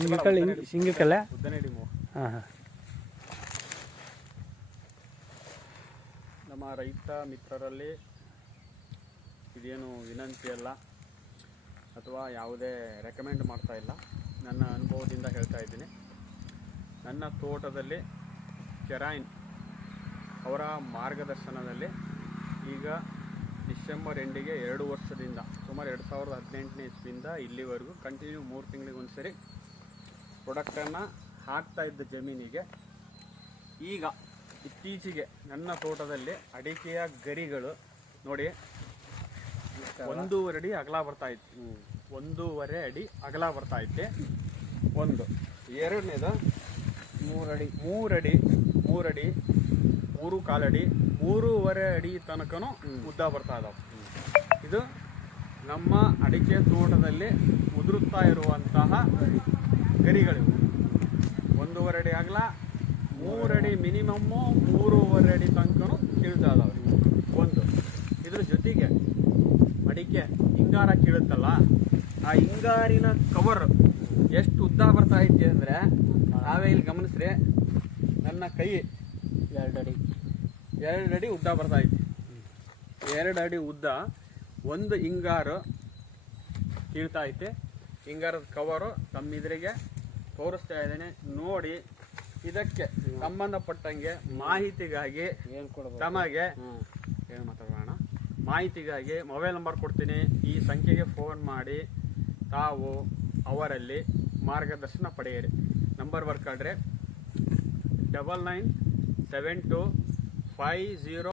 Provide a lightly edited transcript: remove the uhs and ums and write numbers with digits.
ಹಿಂಗಕ್ಕಲ್ಲ. ಉದ್ದನೇಡಿ ಮೂ. ಹಾಂ ಹಾಂ. ನಮ್ಮ ರೈತ ಮಿತ್ರರಲ್ಲಿ ಇದೇನು ವಿನಂತಿ ಅಲ್ಲ ಅಥವಾ ಯಾವುದೇ ರೆಕಮೆಂಡ್ ಮಾಡ್ತಾ ಇಲ್ಲ, ನನ್ನ ಅನುಭವದಿಂದ ಹೇಳ್ತಾ ಇದ್ದೀನಿ. ನನ್ನ ತೋಟದಲ್ಲಿ ಕೆರಾಯಿನ್ ಅವರ ಮಾರ್ಗದರ್ಶನದಲ್ಲಿ ಈಗ ಡಿಸೆಂಬರ್ ಎಂಡಿಗೆ 2 ವರ್ಷದಿಂದ ಸುಮಾರು 2018ನೇ ಇಸ್ವಿಯಿಂದ ಇಲ್ಲಿವರೆಗೂ ಕಂಟಿನ್ಯೂ 3 ತಿಂಗಳಿಗೆ ಒಂದು ಸರಿ ಪ್ರಾಡಕ್ಟನ್ನು ಹಾಕ್ತಾ ಇದ್ದ ಜಮೀನಿಗೆ ಈಗ ಇತ್ತೀಚೆಗೆ ನನ್ನ ತೋಟದಲ್ಲಿ ಅಡಿಕೆಯ ಗರಿಗಳು ನೋಡಿ 1.5 ಅಡಿ ಅಗಲ ಬರ್ತಾ ಇತ್ತು. 1.5 ಅಡಿ ಅಗಲ ಬರ್ತಾ ಐತೆ. ಒಂದು ಎರಡನೇದು 3 ಅಡಿ 3.25 ಅಡಿ 3.5 ಅಡಿ ತನಕನೂ ಉದ್ದ ಬರ್ತಾ ಇದಾವೆ. ಇದು ನಮ್ಮ ಅಡಿಕೆ ತೋಟದಲ್ಲಿ ಉದುರುತ್ತಾ ಇರುವಂತಹ ಗರಿಗಳಿವು. 1.5 ಅಡಿ ಅಗಲ, 3 ಅಡಿ ಮಿನಿಮಮ್ಮು, 3.5 ಅಡಿ ತನಕನೂ ಕೀಳ್ತಾ ಇದಾವೆ. ಒಂದು ಇದ್ರ ಜೊತೆಗೆ ಅಡಿಕೆ ಹಿಂಗಾರ ಕೀಳುತ್ತಲ್ಲ, ಆ ಹಿಂಗಾರಿನ ಕವರ್ ಎಷ್ಟು ಉದ್ದ ಬರ್ತಾ ಐತಿ ಅಂದರೆ ನಾವೇ ಇಲ್ಲಿ ಗಮನಿಸ್ರಿ, ನನ್ನ ಕೈ 2 ಅಡಿ ಉದ್ದ ಬರ್ತಾ ಐತಿ. 2 ಅಡಿ ಉದ್ದ ಒಂದು ಹಿಂಗಾರು ಕೀಳ್ತಾ ಐತೆ. ಹಿಂಗಾರದ ಕವರು ತಮ್ಮಿದ್ರಿಗೆ ತೋರಿಸ್ತಾ ಇದ್ದೇನೆ ನೋಡಿ. ಇದಕ್ಕೆ ಸಂಬಂಧಪಟ್ಟಂಗೆ ಮಾಹಿತಿಗಾಗಿ ತಮಗೆ ಏನು ಮಾತಾಡೋಣ, ಮಾಹಿತಿಗಾಗಿ ಮೊಬೈಲ್ ನಂಬರ್ ಕೊಡ್ತೀನಿ. ಈ ಸಂಖ್ಯೆಗೆ ಫೋನ್ ಮಾಡಿ ತಾವು ಅವರಲ್ಲಿ ಮಾರ್ಗದರ್ಶನ ಪಡೆಯಿರಿ. ನಂಬರ್ ಬರ್ಕೊಳ್ರಿ 997250